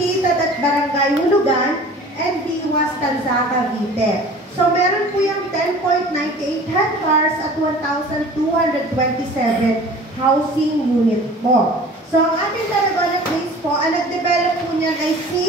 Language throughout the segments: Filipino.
located at Barangay Hulugan and Biwas, Tanza, Cavite. So, meron po yung 10.98 hectares at 1,227 housing unit po. So, ang ating Tarragona Place po, ang nag-develop po niyan ay si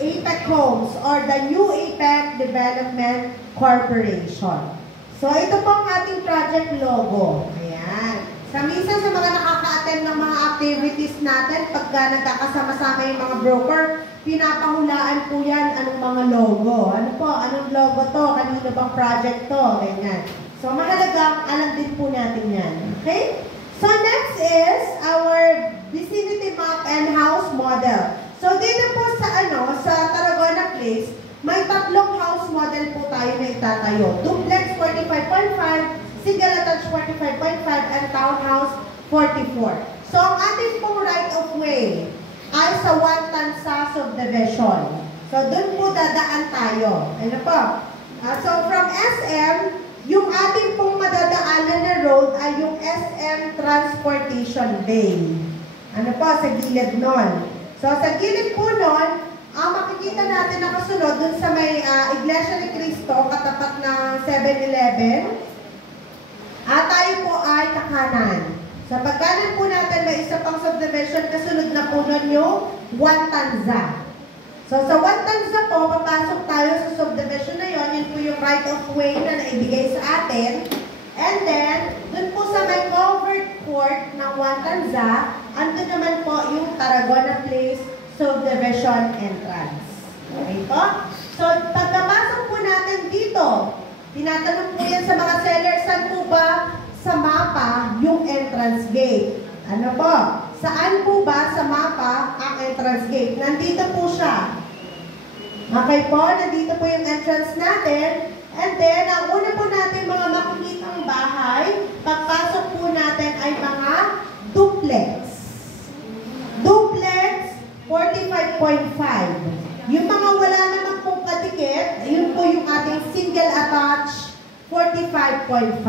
APEC Homes or the New APEC Development Corporation. So, ito po ang ating project logo. Ayan. Minsan sa mga nakaka-attend ng mga activities natin, pagka nagkakasama-sama yung mga broker, pinapahulaan po yan anong mga logo. Ano po? Anong logo to? Kanino bang project to? Ganyan. So, mahalagang alam din po natin yan. Okay? So, next is our vicinity map and house model. So, dito po sa Tarragona Place, may tatlong house model po tayo na itatayo. Duplex 45.5, single attached 45.5, and townhouse 44. So, ang ating pong right of way ay sa One Tanza subdivision. So, dun po dadaan tayo. Ano po? So, from SM, yung ating pong madadaanan na road ay yung SM Transportation Bay. Ano po? Sa gilid nun. So, sa gilid po nun, makikita natin na kasunod dun sa may Iglesia ni Cristo, katapat ng 7-Eleven. Tayo po ay kakanan. Sa pagkanan po natin, may isa pang subdivision, kasunod na po nun yung One Tanza. So, sa One Tanza po, papasok tayo sa subdivision na yon. Yun po yung right of way na naibigay sa atin. And then, dun po sa may covered court ng One Tanza, andun naman po yung Tarragona Place subdivision entrance. Okay po? So, pagkapasok po natin dito, tinatanong po yan sa mga sellers, saan po ba sa mapa yung entrance gate? Ano po? Saan po ba sa mapa ang entrance gate? Nandito po siya. Okay po? Nandito po yung entrance natin. And then, ang una po natin mga makikitang bahay, pagpasok po natin ay mga duplex. Duplex, 45.5. Yung mga wala naman pong kadikit, yun po yung ating single attached, 45.5.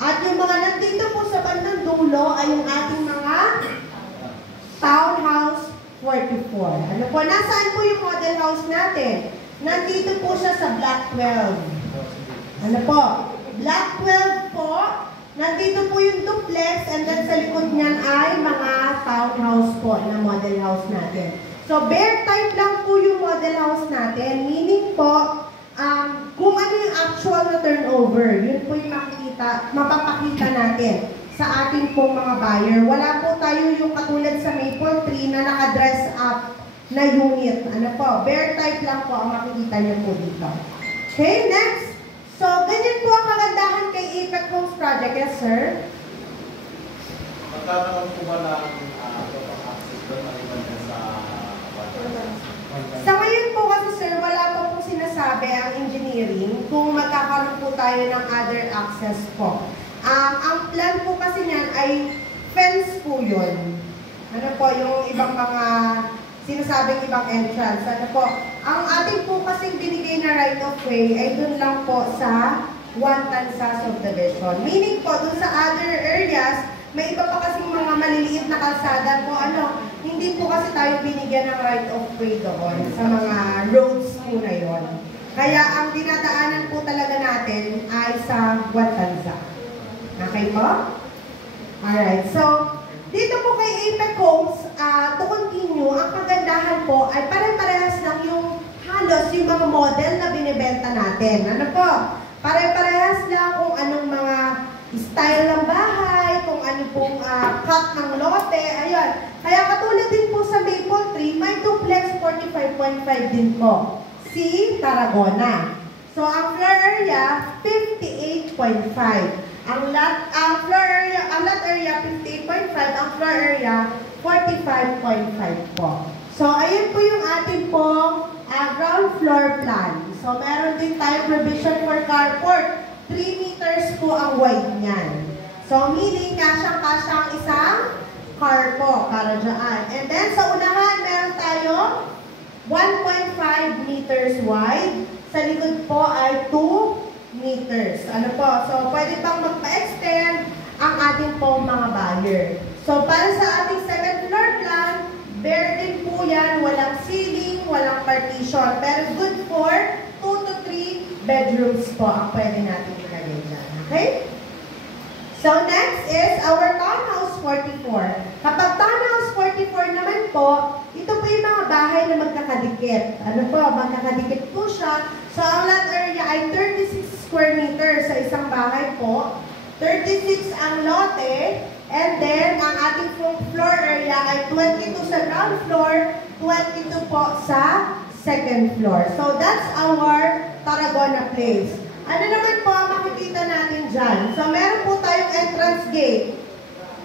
At yung mga nandito po sa bandang dulo ay yung ating mga townhouse 44. Ano po? Nasaan po yung model house natin? Nandito po siya sa Block 12. Ano po? Block 12 po. Nandito po yung duplex and then sa likod niyan ay mga townhouse po na model house natin. So, bare type lang po yung model house natin. Meaning po, kung ano yung actual na turnover, yun po yung mapapakita natin sa ating pong mga buyer. Wala po tayo yung katulad sa Maple Tree na naka-dress up na unit. Ano po? Bare type lang po ang makikita niyo po dito. Okay, next. So, ganyan po ang kagandahan kay APEC Homes Project. Yes, sir? Magkakaroon po ba ng access doon maliban sa sa ngayon po kasi, sir, wala po pong sinasabi ang engineering kung magkakaroon po tayo ng other access po. Ang plan po kasi niyan ay fence po yun. Ano po, yung ibang mga sinasabing ibang entrance. Ano po, ang ating po kasing binigay na right of way ay dun lang po sa One Tanza subdivision. Meaning po, dun sa other areas, may iba pa kasing mga maliliit na kalsada po, hindi po kasi tayo binigyan ng right of way doon sa mga roads po na yon. Kaya ang dinadaanan po talaga natin ay sa One Tanza. Okay po? Alright, so, dito po kay APEC Homes, to continue, ang kagandahan po ay pare-parehas lang yung halos yung mga model na binibenta natin. Ano po? Pare-parehas lang kung anong mga style ng bahay, kung ano pong cut ng lote, ayun. Kaya katulad din po sa Maple Tree, may duplex 45.5 din po. Si Tarragona. So, ang floor area, 58.5. Ang lot area 58.5, ang floor area 45.5 po. So, ayun po yung ating pong ground floor plan. So, meron din tayong provision for carport. 3 meters po ang wide niyan. So, meaning, kasyang-kasya ang isang car po para dyan. And then, sa unahan, meron tayo 1.5 meters wide. Sa likod po ay 2 meters. Ano po? So, pwede pang magpa-extend ang ating pong mga buyer. So, para sa ating second floor plan, Bare din po yan, walang ceiling, walang partition. Pero good for 2 to 3 bedrooms po ang pwede natin ilagay dyan. Okay? So next is our Townhouse 44. Kapag Townhouse 44 naman po, ito po yung mga bahay na magkakadikit. Ano po, magkakadikit po siya. So ang lot area ay 36 square meters sa isang bahay po. 36 ang lote. And then, ang ating floor area ay 22 sa ground floor, 22 po sa second floor. So, that's our Tarragona Place. Ano naman po ang makikita natin dyan? So, meron po tayong entrance gate.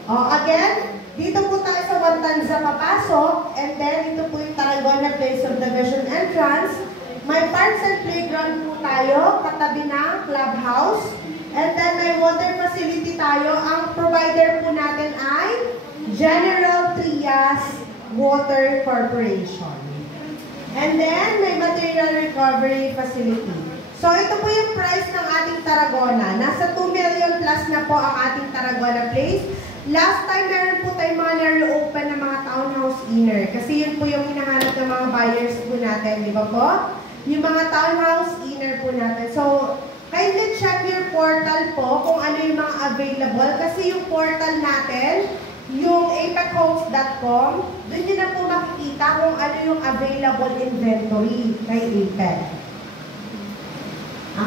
Again, dito po tayo sa Wantanza papasok. And then, ito po yung Tarragona Place subdivision entrance. May parks and playground po tayo, katabi ng clubhouse. And then may water facility tayo. Ang provider po natin ay General Trias Water Corporation. And then may material recovery facility. So ito po yung price ng ating Tarragona. Nasa 2 million plus na po ang ating Tarragona Place. Last time meron po tayong mga na-reopen na mga townhouse inner. Kasi yun po yung hinahanap ng mga buyers po natin. Di ba po? Yung mga townhouse inner po natin. So, kindly check your portal po kung ano yung mga available. Kasi yung portal natin, yung apechomes.com, doon nyo na po makikita kung ano yung available inventory kay APEC.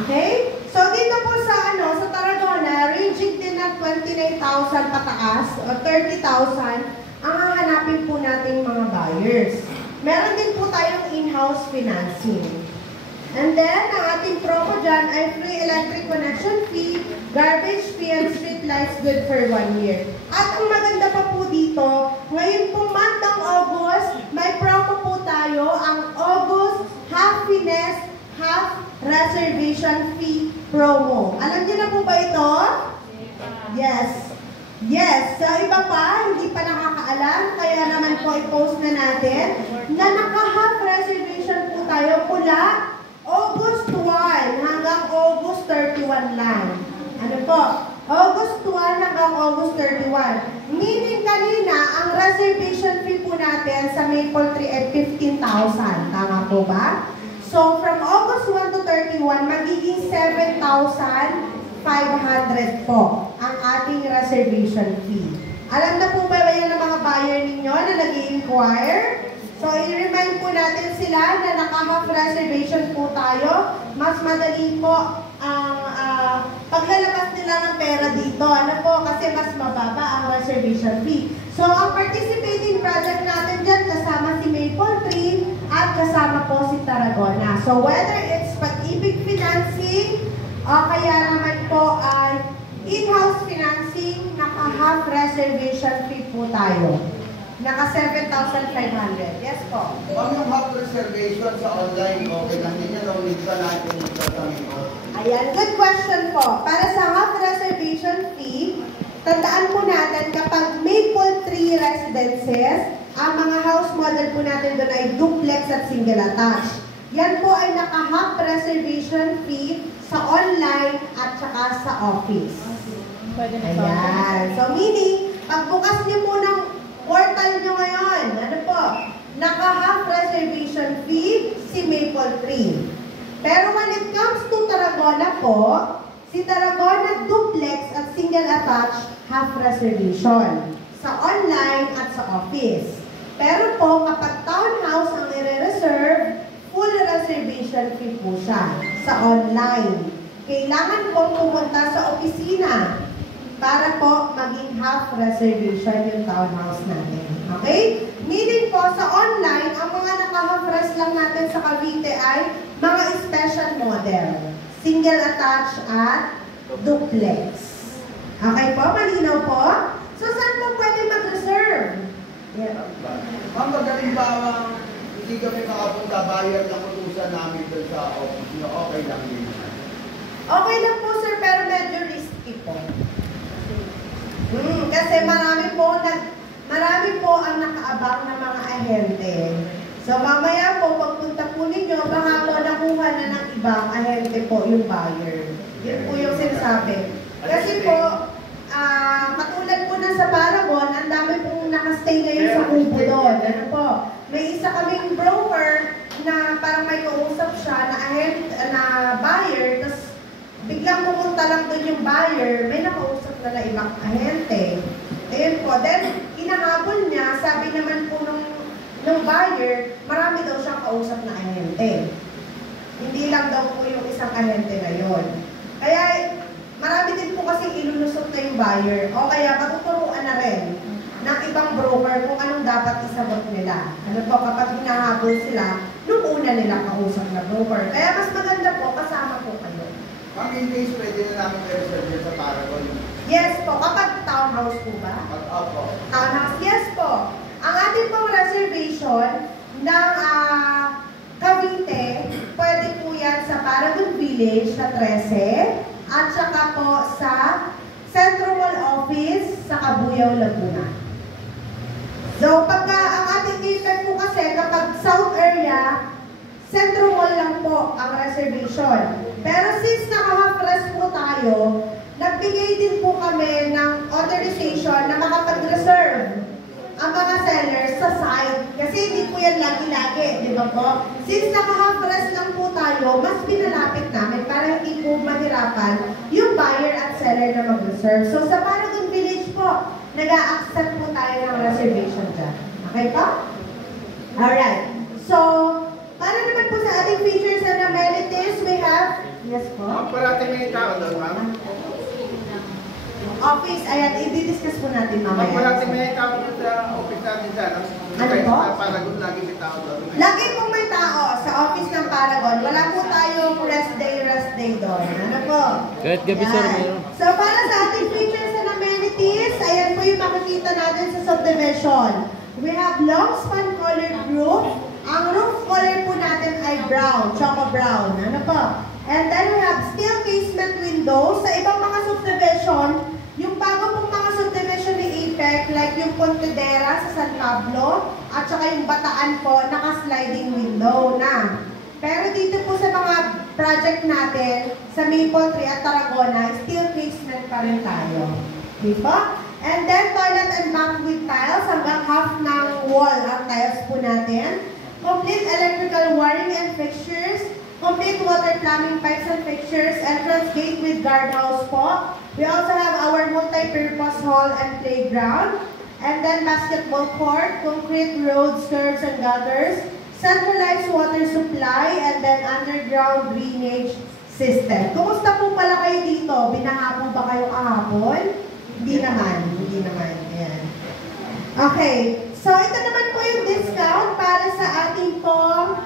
Okay? So, dito po sa, sa Tarragona, ranging din ng 29,000 pataas o 30,000 ang hahanapin po natin mga buyers. Meron din po tayong in-house financing. And then, ang ating promo dyan ay free electric connection fee, garbage fee, and street lights good for 1 year. At ang maganda pa po dito, ngayon po month ng August, may promo po tayo, ang August Happiness Half Reservation Fee Promo. Alam niyo na po ba ito? Yes. Yes. So, iba pa, hindi pa nakakaalam, kaya naman po i-post na natin na naka-half reservation po tayo mula August 1 hanggang August 31 lang. Ano po? August 1 hanggang August 31. Meaning kanina, ang reservation fee po natin sa Maple Tree ay 15,000. Tama po ba? So, from August 1 to 31, magiging 7,500 po ang ating reservation fee. Alam na po ba yan ng mga buyer ninyo na nag-i-inquire? So, i-remind po natin sila na naka-half reservation po tayo. Mas madali po ang paglalabas nila ng pera dito. Ano po? Kasi mas mababa ang reservation fee. So, ang participating project natin dyan, kasama si Maple Tree at kasama po si Tarragona. So, whether it's Pag-ibig financing o kaya naman po ay in-house financing, naka-half reservation fee po tayo. Naka 7,500. Yes po. Ma'am, yung half reservation sa online, okay lang din yan. Ulit pa natin ito sa ito. Ayan, good question po. Para sa half reservation fee, tandaan po natin kapag Maple Tree Residences, ang mga house model po natin doon ay duplex at single attached. Yan po ay naka-half reservation fee sa online at saka sa office. Ayan. So meaning, pagbukas niyo po ng portal nyo ngayon, ano po, naka-half reservation fee si Maple Tree. Pero when it comes to Tarragona po, si Tarragona duplex at single attached half reservation sa online at sa office. Pero po, kapag townhouse ang i-reserve, full reservation fee po siya sa online. Kailangan po pumunta sa opisina para po maging half reservation yung townhouse natin. Okay? Meaning po, sa online, ang mga naka-half res lang natin sa Cavite ay mga special model. Single attached at duplex. Okay po? Malinaw po? So, saan po pwede mag-reserve? Yeah. Ma'am, magaling ba hindi kami makapunta, bayad na kutusan namin doon sa office nyo, okay lang yun? Okay lang po, sir, pero medyo risky po. Kasi marami po ang nakaabang na mga ahente. So mamaya po, pagpunta po ninyo, baka po nakuha na ng ibang ahente po yung buyer. Yun po yung sinasabi. Kasi po, katulad po na sa Paragon, ang dami pong nakastay ngayon sa kubo doon. Ano po? may isa kaming broker na parang may kausap siya na buyer, tapos biglang pumunta lang doon yung buyer, may nakausap na ibang ahente. Ayun po, then inahabol niya, sabi naman po nung buyer, marami daw siyang kausap na ahente. Hindi lang daw po yung isang ahente na yun. Kaya marami din po kasi ilulusot na yung buyer, o kaya matuturuan na rin ng ibang broker kung anong dapat isagot nila. Ano po, kapag hinahabol sila, nung una nila kausap na broker. Kaya mas maganda po, kasama po kayo. Ma'am, in case pwede na namin i-reserve sa Paragon. Yes po, kapag townhouse po ba? Opo. Townhouse, yes po. Ang ating pong reservation ng Cavite, pwede po yan sa Paragon Village sa 13 at saka po sa Centro Mall Office sa Cabuyao, Laguna. So, pagka ang ating detail po kasi kapag South area, Centro Mall lang po ang reservation. Pero since naka-half rest po tayo, nagbigay din po kami ng authorization na makapag-reserve ang mga sellers sa site. Kasi hindi po yan lagi-lagi, di ba po? Since naka-half rest lang po tayo, mas pinalapit namin para hindi po mahirapan yung buyer at seller na mag-reserve. So sa Paragon Village po, nag-a-accept po tayo ng reservation dyan. Okay po? Alright. So, para naman po sa ating features and amenities, we have, yes po? Ma'am, parati may tao doon, ma'am. Office, ayan, i-discuss po natin Ma'am, mamaya. parati may tao doon sa office natin dyan. Ano po? Sa Paragon, lagi may tao doon. Lagi pong may tao sa office ng Paragon. Wala po tayong rest day doon. Ano po? Kahit gabi sir, Yan. mayroon. So, para sa ating features and amenities, ayan po yung makikita natin sa subdivision. We have long span colored roof. Ang roof color po natin ay brown, choco brown. Ano po? And then we have steel casement windows. Sa ibang mga subdivision, yung bago pong mga subdivision ni APEC, like yung Pontedera sa San Pablo, at saka yung Bataan po, naka-sliding window na. Pero dito po sa mga project natin, sa Maple Tree at Tarragona, steel casement pa rin tayo. Okay po? And then, toilet and bath with tiles, hanggang half ng wall ang tiles po natin. Complete electrical wiring and fixtures, complete water plumbing pipes and fixtures, entrance gate with guardhouse po. We also have our multi-purpose hall and playground, and then basketball court, concrete roads, curbs and gutters, centralized water supply, and then underground drainage system. Kumusta po pala kayo dito? Binaha po ba kayo kahapon? Hindi naman. Ayan. Okay. So, ito naman po yung discount para sa ating pong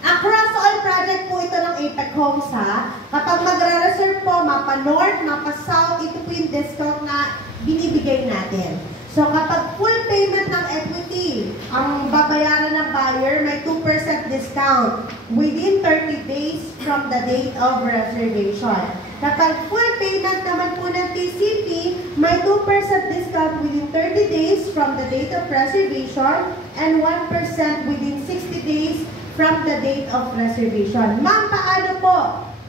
across all project po ito ng APEC Homes ha. Kapag magre-reserve po, mapa north, mapa south, ito po yung discount na binibigay natin. So, kapag full payment ng equity, ang babayaran ng buyer, may 2% discount within 30 days from the date of reservation. Kapag full payment naman po ng TCP, may 2% discount within 30 days from the date of reservation and 1% within 60 days from the date of reservation. Ma'am, paano po?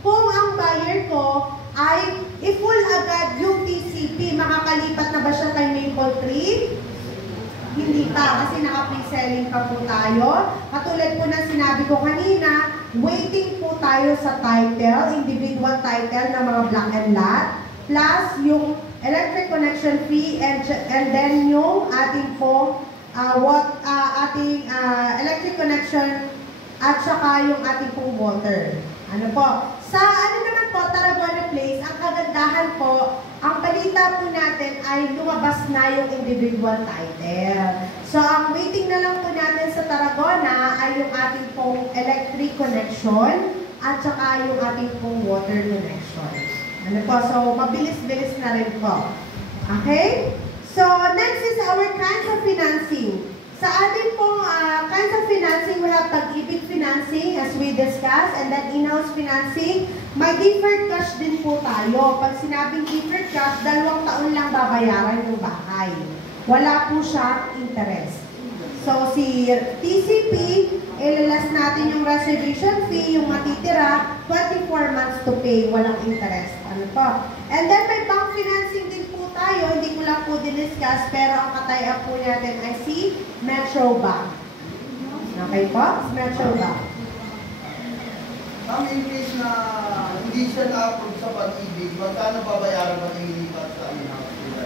Kung ang buyer ko ay i-full agad yung TCP, makakalipat na ba siya kay Maple Tree? Hindi pa, kasi naka-pre-selling pa po tayo. Katulad po ng sinabi ko kanina, waiting po tayo sa title, individual title ng mga block and lot, plus yung electric connection fee and then yung ating po electric connection at saka yung ating pong water. Ano po? Sa ano naman po, Tarragona Place, ang kagandahan po, ang balita po natin ay lumabas na yung individual title. So, ang waiting na lang po natin sa Tarragona ay yung ating pong electric connection at saka yung ating pong water connection. Ano po? So, mabilis-bilis na rin po. Okay? So, next is our kinds of financing. Sa ating pong kinds of financing, we have pag-ibig financing as we discussed, and then in-house financing. May deferred cash din po tayo. Pag sinabing deferred cash, 2 taon lang babayaran yung bahay. Wala po siyang interest. So, si TCP, ilalas natin yung reservation fee, yung matitira, 24 months to pay, walang interest. Ano po? And then may bank financing din po tayo, hindi ko lang po diniscuss, pero ang katay-up po natin ay si Metro Bank. Okay po? Metro ba? Ma'am, in case na hindi siya na-approve sa pag-ibig, magkano babayaran ba nililipat sa in-house nila?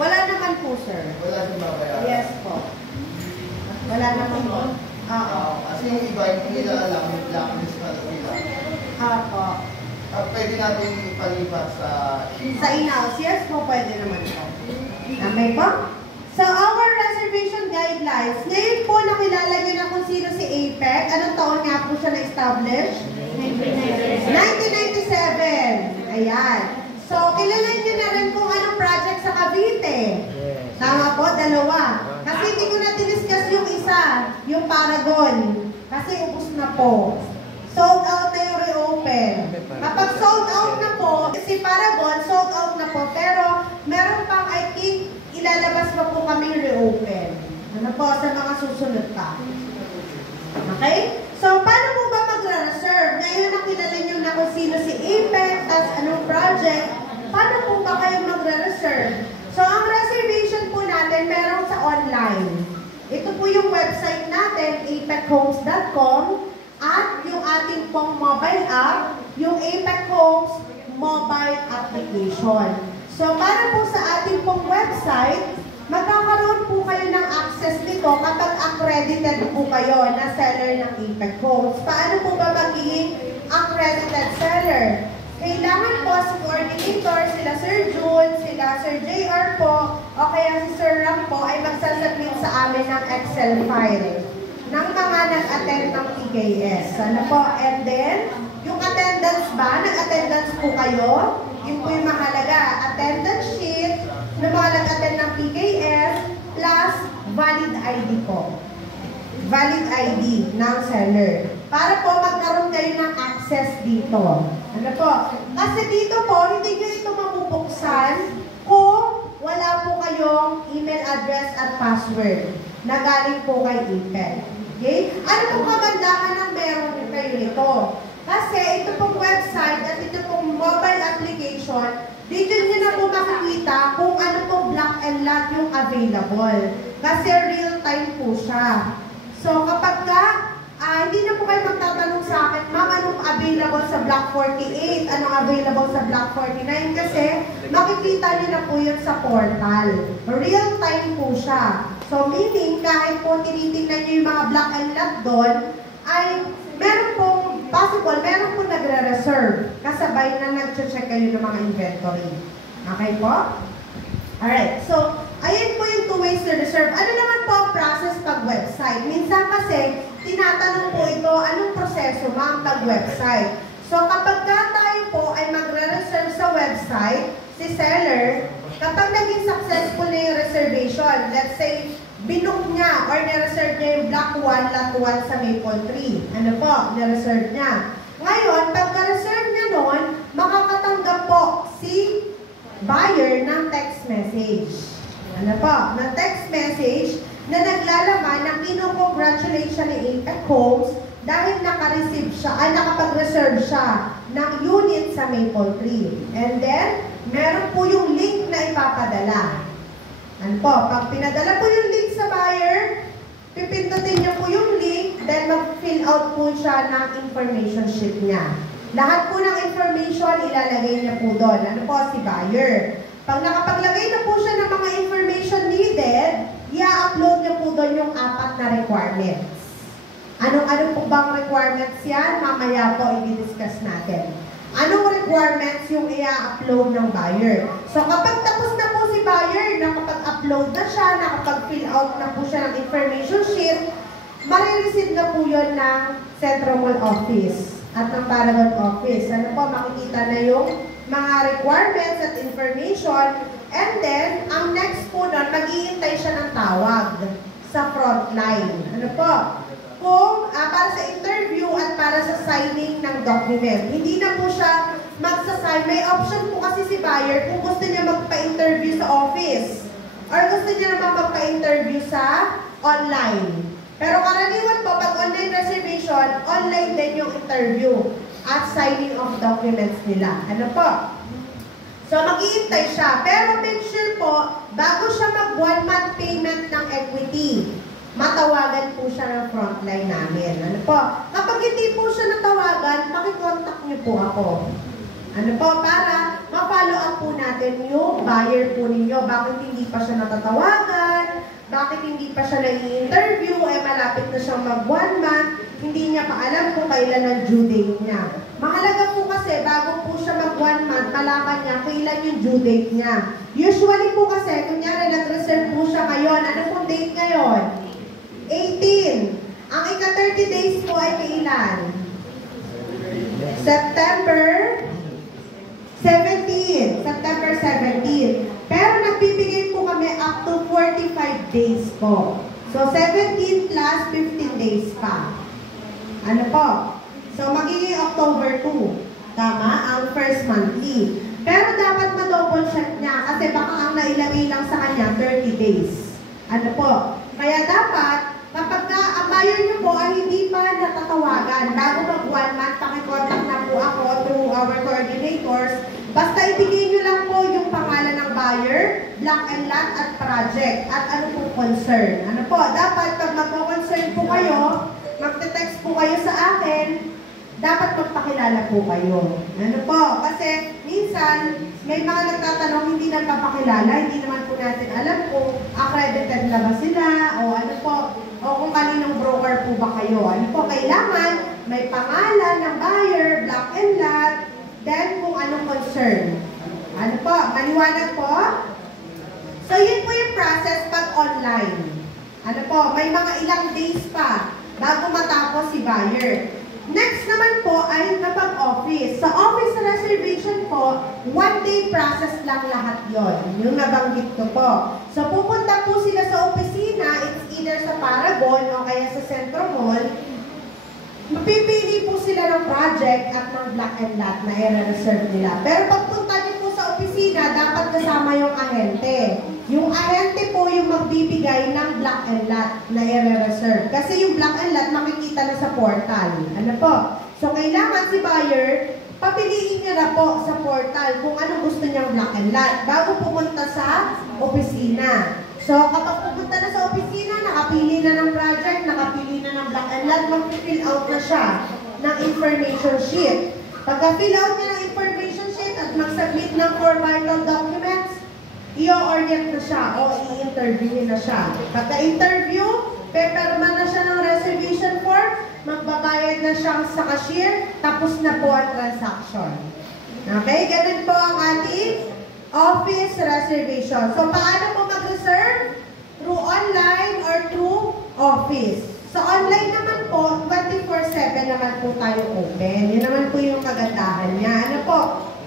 Wala naman po, sir. Wala siyang babayaran? Yes po. Wala naman po. Oo. Kasi yung iba, hindi nila alam, yung blacklist na sila. Opo. Pwede natin ipalipat sa Sa in-house, yes po, pwede naman po. Okay po? So, our reservation guidelines. Ngayon po, nakilala niyo na kung sino si APEC. Anong taon nga po siya na-establish? 1997. Ayan. So, kilala niyo na rin kung anong project sa Cavite. Tama po, dalawa. Kasi hindi ko na diniscuss yung isa, yung Paragon. Kasi ubos na po. Sold out na yung reopen. Kapag sold out na po, si Paragon, sold out na po. Pero, meron pang, I think, ilalabas pa po kami reopen. Ano po, sa mga susunod pa. Okay? So, paano po ba mag-reserve? Ngayon, nakilala nyo na kung sino si APEC, tas anong project. Paano po ba kayo mag-reserve? So, ang reservation po natin, meron sa online. Ito po yung website natin, apechomes.com, at yung ating pong mobile app, yung APEC Homes mobile application. So, para po sa ating pong website, magkakaroon po kayo ng access nito kapag accredited po kayo na seller ng APEC Homes. Paano po ba magiging accredited seller? Kailangan po si coordinator, sila Sir June, sila Sir JR po, o kaya si Sir Ram po ay magsasubmit sa amin ng Excel file ng mga nag-attend ng PKS. Ano po? And then, yung attendance ba? Nag-attendance po kayo? Yun po yung mahalaga. Attendance sheet ng mga nag-attend ng PKS plus valid ID po. Valid ID ng seller. Para po magkaroon kayo ng access dito. Ano po? Kasi dito po, hindi nyo ito mabubuksan kung wala po kayong email address at password na galing po kay APEC. Okay? Ano pong kagandahan ng meron kayo nito? Kasi ito pong website at ito pong mobile application, dito nyo na po makikita kung ano pong block and lot yung available. Kasi real time po siya. So kapag ka, hindi na po kayo magtatanong sa akin, ma'am, anong available sa block 48? Anong available sa block 49? Kasi makikita nyo na po yun sa portal. Real time po siya. So, meaning, kahit po tinitingnan nyo yung mga block and lot doon, ay meron pong possible, meron pong nagre-reserve. Kasabay na nag-check kayo ng mga inventory. Okay po? Alright. So, ayan po yung 2 ways to reserve. Ano naman po ang process pag website? Minsan kasi, tinatanong po ito, anong proseso ma'am pag website? So, kapag tayo po ay magre-reserve sa website, si seller, kapag naging successful na yung reservation, let's say, binook niya or na-reserve niya yung block 1, lot 1 sa Maple Tree. Ano po? Na-reserve niya. Ngayon, pagka-reserve niya noon, makakatanggap po si buyer ng text message. Ano po? Na text message na naglalaman na kino-congratulate siya ni APEC Homes dahil naka-receive siya, nakapag-reserve siya ng unit sa Maple Tree. And then, meron po yung link na ipapadala. Ano po? Pag pinadala po yung link sa buyer, pipindutin niya po yung link, then mag-fill out po siya ng information sheet niya. Lahat po ng information, ilalagay niya po doon. Ano po? Si buyer. Pag nakapaglagay na po siya ng mga information needed, i-upload niya po doon yung 4 na requirements. Anong po bang requirements yan? Mamaya po i-discuss natin. Anong requirements yung i-upload ng buyer? So kapag tapos na po si buyer, nakapag-upload na siya, nakapag-fill out na po siya ng information sheet, marireceive na po yun ng Central Mall Office at ng Paragon Office. Ano po, makikita na yung mga requirements at information. And then, ang next po nun, mag-iintay siya ng tawag sa frontline. Ano po? Kung para sa interview at para sa signing ng document. Hindi na po siya magsasign. May option po kasi si buyer kung gusto niya magpa-interview sa office or gusto niya naman magpa-interview sa online. Pero karaniwan po, pag online reservation, online din yung interview at signing of documents nila. Ano po? So, mag-iintay siya. Pero make sure po, bago siya mag 1-month payment ng equity, matawagan po siya ng frontline namin. Ano po? Kapag hindi po siya natawagan, pakicontact niyo po ako. Ano po? Para ma-follow up po natin yung buyer po ninyo. Bakit hindi pa siya natatawagan? Bakit hindi pa siya nai-interview? Malapit na siyang mag 1 month. Hindi niya pa alam kung kailan ang due date niya. Mahalaga po kasi, bago po siya mag 1 month, malaman niya kailan yung due date niya. Usually po kasi, kunyari nag-reserve po siya ngayon. Ano pong date ngayon? 18. Ang ika-30 days po ay kailan? September 17. September 17. Pero nagbibigay po kami up to 45 days po. So, 17 plus 15 days pa. Ano po? So, magiging October 2. Tama? Ang first monthly. Pero dapat ma-double check niya kasi baka ang nailagay lang sa kanya 30 days. Ano po? Kaya dapat, kapag ang buyer niyo po ay hindi pa natatawagan, bago mag 1 month, pakicontact na po ako through our coordinators. Basta ibigay niyo lang po yung pangalan ng buyer, block and lot at project, at ano po concern. Ano po? Dapat pag magko-concern po kayo, magte-text po kayo sa akin, dapat magpakilala po kayo. Ano po? Kasi minsan, may mga nagtatanong hindi nagpapakilala, hindi naman po natin alam kung accredited na ba sila, o ano po, o kung kaninong broker po ba kayo. Ano po? Kailangan may pangalan ng buyer, block and lot, then kung anong concern. Ano po? Maliwanag po? So, yun po yung process pag online. Ano po? May mga ilang days pa bago matapos si buyer. Next naman po ay kapag office. Sa office reservation po, 1-day process lang lahat yon. Yung nabanggit ko po. So, pupunta po sila sa opisina, it's either sa Paragon o kaya sa Centro Mall. Mapipili po sila ng project at ng block and lot na i-reserve nila. Pero pagpunta niyo po sa opisina, dapat kasama yung ahente. Yung ahente po yung magbibigay ng block and lot na i-reserve. Kasi yung block and lot makikita na sa portal. Ano po? So, kailangan si buyer, papiliin niya na po sa portal kung ano gusto niyang block and lot bago pumunta sa opisina. So, kapag pupunta na sa opisina, nakapili na ng project, nakapili na ng block and lot, mag-fill out na siya ng information sheet. Pagka-fill out niya ng information sheet at mag-submit ng 4 vital documents, i-orient na siya o i-interviewin na siya. Pagka-interview, paperma na siya ng reservation form, magbabayad na siya sa cashier, tapos na po ang transaction. Okay? Ganun po ang ating office reservation. So, paano po mag-reserve? Through online or through office. Sa online naman po, 24/7 naman po tayo open. Yun naman po yung kagandahan niya. Ano po?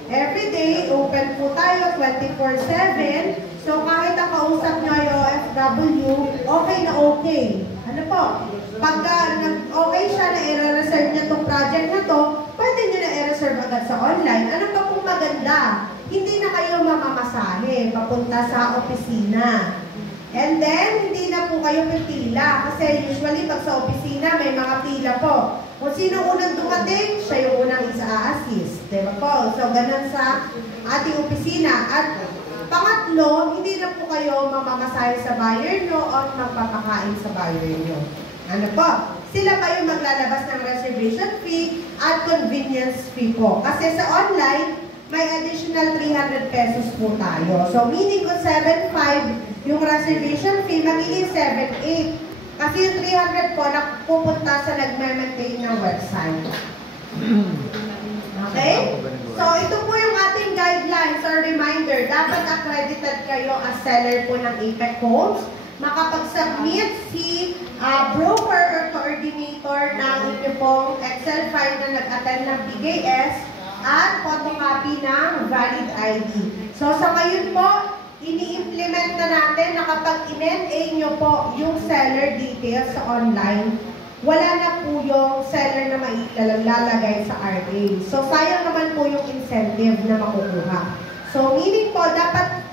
Everyday, open po tayo 24/7. So, kahit ang kausap nyo ay OFW, okay na okay. Ano po? Pagka okay siya na i-reserve niya itong project na to, pwede nyo na i-reserve agad sa online. Ano pa pong maganda? Hindi na kayo mamamasahe papunta sa opisina. And then, hindi na po kayo pipila. Kasi usually, pag sa opisina, may mga pila po. Kung sino unang dumating, siya yung unang isa-assist. Diba po? So, ganun sa ating opisina. At pangatlo, hindi na po kayo mamamasahe sa buyer nyo o magpapakain sa buyer nyo. Ano po? Sila pa yung maglalabas ng reservation fee at convenience fee po. Kasi sa online, may additional 300 pesos po tayo. So, meaning kung 7.5 yung reservation fee, magiging 7.8. Kasi yung 300 po, pupunta sa nagme-maintain ng website. Okay? So, ito po yung ating guidelines or reminder. Dapat accredited kayo as seller po ng APEC Homes. Makapag-submit si broker or coordinator ng inyong pong Excel file na nag-attend ng BGS at photocopy ng valid ID. So, sa ngayon po, ini-implement na natin na kapag in-NA nyo po yung seller details sa online, wala na po yung seller na mailalagay sa RA. So, sayang naman po yung incentive na makukuha. So, meaning po, dapat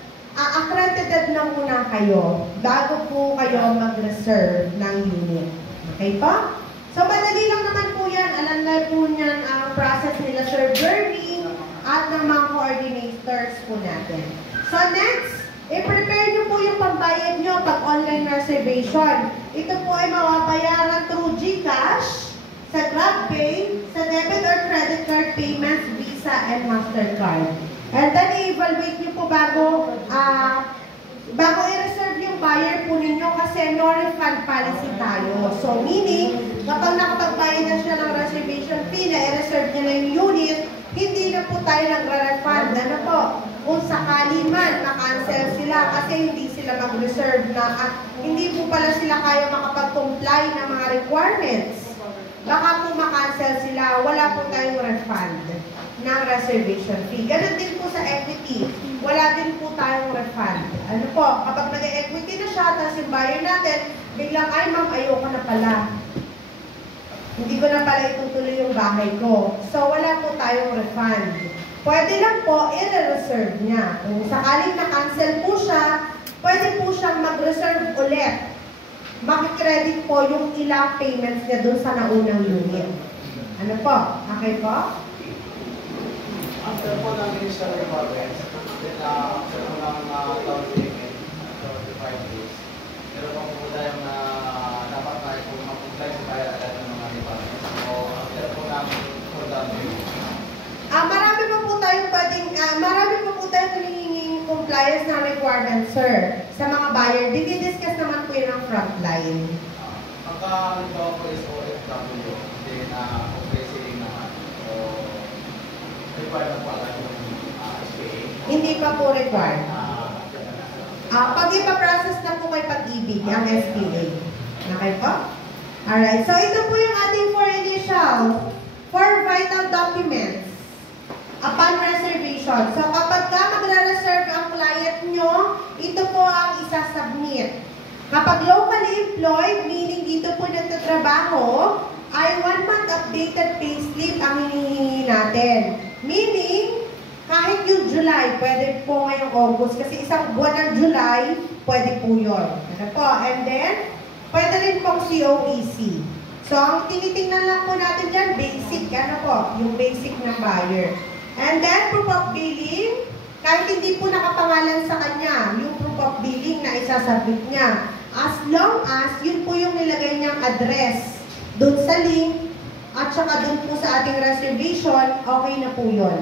accredited na muna kayo bago po kayo mag-reserve ng unit. Okay po? So, madali lang naman po yan. Alam na po niyan ang process nila, Sir Bernie, at ng mga coordinators po natin. So, next, I-prepare nyo po yung pambayad nyo pag online reservation. Ito po ay mababayaran through GCash, sa GrabPay, sa debit or credit card payments, Visa and Mastercard. And then i-evaluate nyo po bago i-reserve yung buyer po ninyo kasi no refund policy tayo. So meaning, kapag nakapagbayad na siya ng reservation fee na i-reserve niya na yung unit, hindi na po tayo nagre-refund. Ano po? Kung sakali man na-cancel sila kasi hindi sila mag-reserve na at hindi po pala sila kaya makapag-comply ng mga requirements. Baka po ma-cancel sila, wala po tayong refund ng reservation fee. Ganon din po sa equity. Wala din po tayong refund. Ano po, kapag nag-equity na siya, tapos yung buyer natin, biglang, ay ma'am, ayoko na pala. Hindi ko na pala itutuloy yung bahay ko. So, wala po tayong refund. Pwede lang po, i-reserve niya. Kung sakaling na-cancel po siya, pwede po siyang mag-reserve ulit. Makikredit po yung ilang payments niya dun sa naunang unit. Ano po? Okay po? After po ng initial requirements, then after po ng down payment, after 5 days, meron pa po tayong dapat tayo po mag-comply sa kaya agad ng mga requirements. So, after po namin for down payment. Marami pa po tayong hinihinging compliance na requirements, sir. Sa mga buyer, dinidiscuss naman po yun ang frontline. Pagka halimbawa po is OFW, then compressing naman. So, required na po agad yung SPA. Hindi pa po required. Pag ipaprocess na po kay Pag-ibig, ang SPA. Okay po? Alright, so ito po yung ating for initial, for vital documents upon reservation. So kapag ka magre-reserve ang client nyo, ito po ang isa-submit. Kapag locally employed, meaning dito po nagtatrabaho, ay 1 month updated payslip ang hinihingi natin. Meaning, kahit yung July, pwede po ngayong August, kasi isang buwan ng July, pwede po yun. Ano po? And then, pwede rin pong COEC. So, ang tinitingnan lang po natin dyan, basic, ano po? Yung basic ng buyer. And then, proof of billing, kahit hindi po nakapangalan sa kanya, yung proof of billing na isasabit niya. As long as, yun po yung nilagay niyang address doon sa link, at saka doon po sa ating reservation, okay na po yun.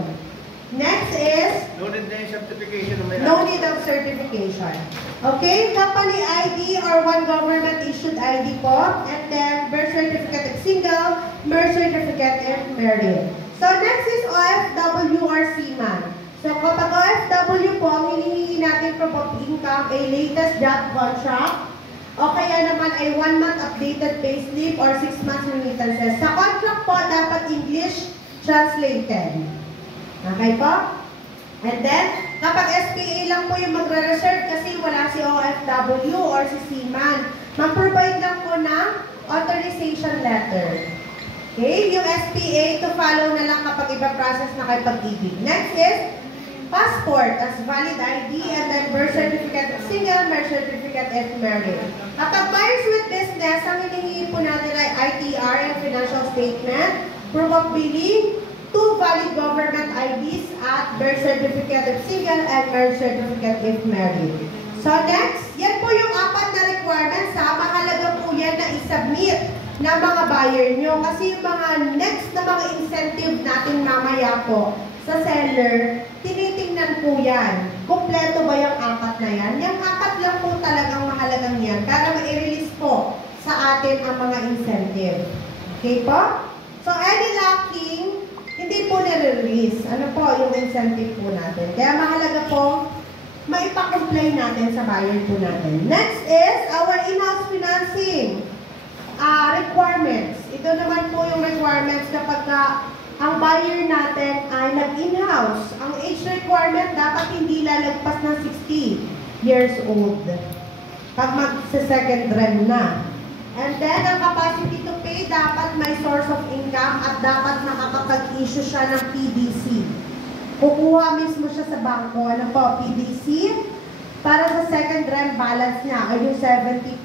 Next is, No need na yung certification. no need of certification. Okay, company ID or one government issued ID po, and then birth certificate if single, marriage certificate if married. So next is OFW or seaman. So kapag OFW po, ang hinihingi natin proof of income, a latest job contract, o kaya naman ay 1 month updated payslip or 6 months remittances. Sa contract po, dapat English translated. Okay po? And then, kapag SPA lang po yung magre-reserve kasi wala si OFW or si seaman, mag-provide lang po ng authorization letter. Okay? Yung SPA, to follow na lang kapag iba-process na kay Pag-ibig. Next is, passport as valid ID and then birth certificate if single, marriage certificate if married. Kapag buyers with business, ang hinihingi po natin ay ITR and financial statement, proof of billing, 2 valid government IDs at birth certificate if single and marriage certificate if married. So next, yan po yung 4 na requirements ha. Mahalaga po yan na i-submit ng mga buyer nyo kasi yung mga next na mga incentive natin mamaya po sa seller, tinitingnan po yan. Kompleto ba yung 4 na yan? Yung 4 lang po talagang mahalagang yan para ma-release po sa atin ang mga incentive. Okay po? So any lacking, hindi po nire-release. Ano po yung incentive po natin? Kaya mahalaga po, maipakomplay natin sa buyer po natin. Next is our in-house financing requirements. Ito naman po yung requirements kapag ang buyer natin ay nag-in-house. Ang age requirement dapat hindi lalagpas ng 60 years old. Pag mag-second rem na. And then, ang capacity to pay, dapat may source of income at dapat nakakapag-issue siya ng PDC. Kukuha mismo siya sa bangko. Ano po? PDC para sa second rem balance niya ay yung 70%.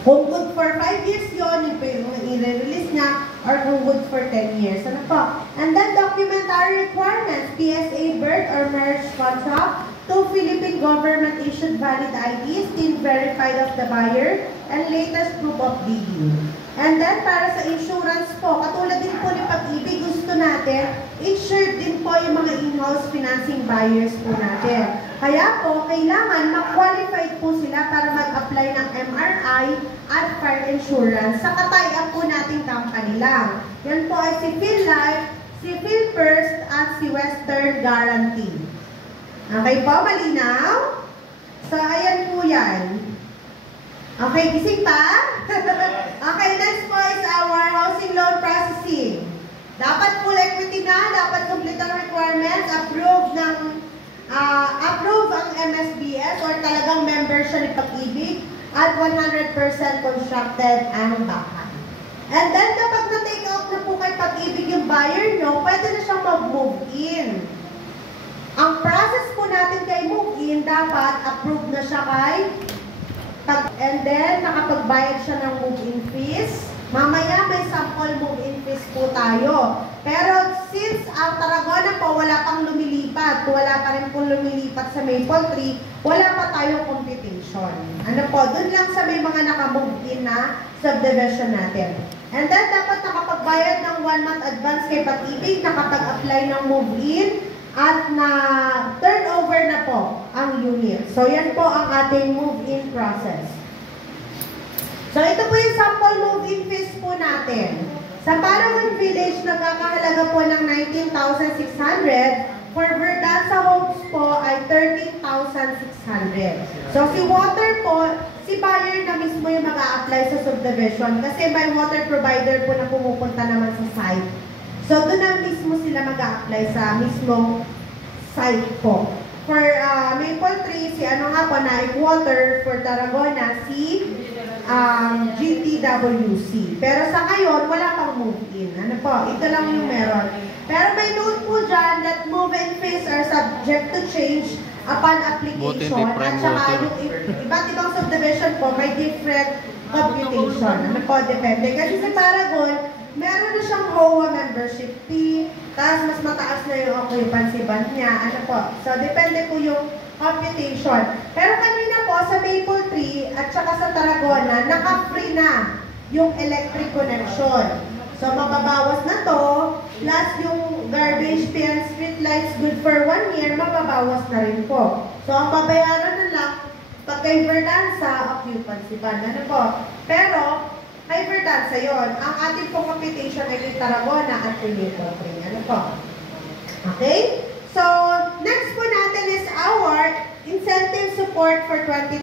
Kung good for 5 years yun, yung i-release niya, or kung good for 10 years. Ano po? And then, documentary requirements, PSA, birth or marriage contract, 2 Philippine government-issued valid IDs, TIN verified of the buyer, and latest proof of deeding. And then, para sa insurance po, katulad din po ni Pag-ibig, gusto natin, insured din po yung mga in-house financing buyers po natin. Kaya po, kailangan ma-qualified po sila para mag-apply ng MRI at fire insurance sa katayang po nating company lang. Yan po ay si PhilLife, si PhilFirst, at si Western Guarantee. Okay po, malinaw? So, ayan po yan. Okay, gising pa? Okay, next po is our housing loan processing. Dapat full equity na, dapat complete ang requirements, approve ang MSBS or talagang member siya ni Pag-ibig at 100% constructed ang bahay. And then, kapag na-take out na po kay Pag-ibig yung buyer nyo, pwede na siyang mag-move in. Ang process po natin kay move in, dapat approve na siya kay and then, nakapagbayad siya ng move-in fees. Mamaya may sample move-in fees po tayo. Pero since ang Tarragona po wala pang lumilipat, wala pa rin po lumilipat sa Maple Tree, wala pa tayong computation. Ano po, dun lang sa may mga naka-move-in na subdivision natin. And then, dapat nakapagbayad ng 1 month advance kay Pag-ibig, nakapag-apply ng move-in, at na turnover na po ang unit. So, yan po ang ating move-in process. So, ito po yung sample move-in fees po natin. Sa Paragon Village, nagkakahalaga po ng 19,600. For Verdanza Homes po ay 13,600. So, si water po, si buyer na mismo yung mag-a-apply sa subdivision kasi may water provider po na pumupunta naman sa site. So, doon na mismo sila mag-a-apply sa mismong site po. For Maple Tree, si ano nga po, Naik Water. For Tarragona, si GTWC. Pero sa ngayon, wala pang move-in. Ano po, ito lang yung meron. Pero may note po dyan that move-in fees are subject to change upon application. At saka yung iba't ibang subdivision po, may different computation. Ano po, depende. Kasi sa Paragon, meron na siyang HOA membership fee, tapos mas mataas na yung occupancy band niya. Ano po? So, depende po yung computation. Pero kanina po, sa Maple Tree at saka sa Tarragona, naka-free na yung electric connection. So, mababawas na to, plus yung garbage fee and street lights good for 1 year, mababawas na rin po. So, ang babayaran na lang, pag kay Verdanza, occupancy band. Ano po? Pero, kay Verdanza yun. Ang ating pong computation ay kay Tarragona at kay Maple Tree. Ano po? Okay? So, next po natin is our incentive support for 20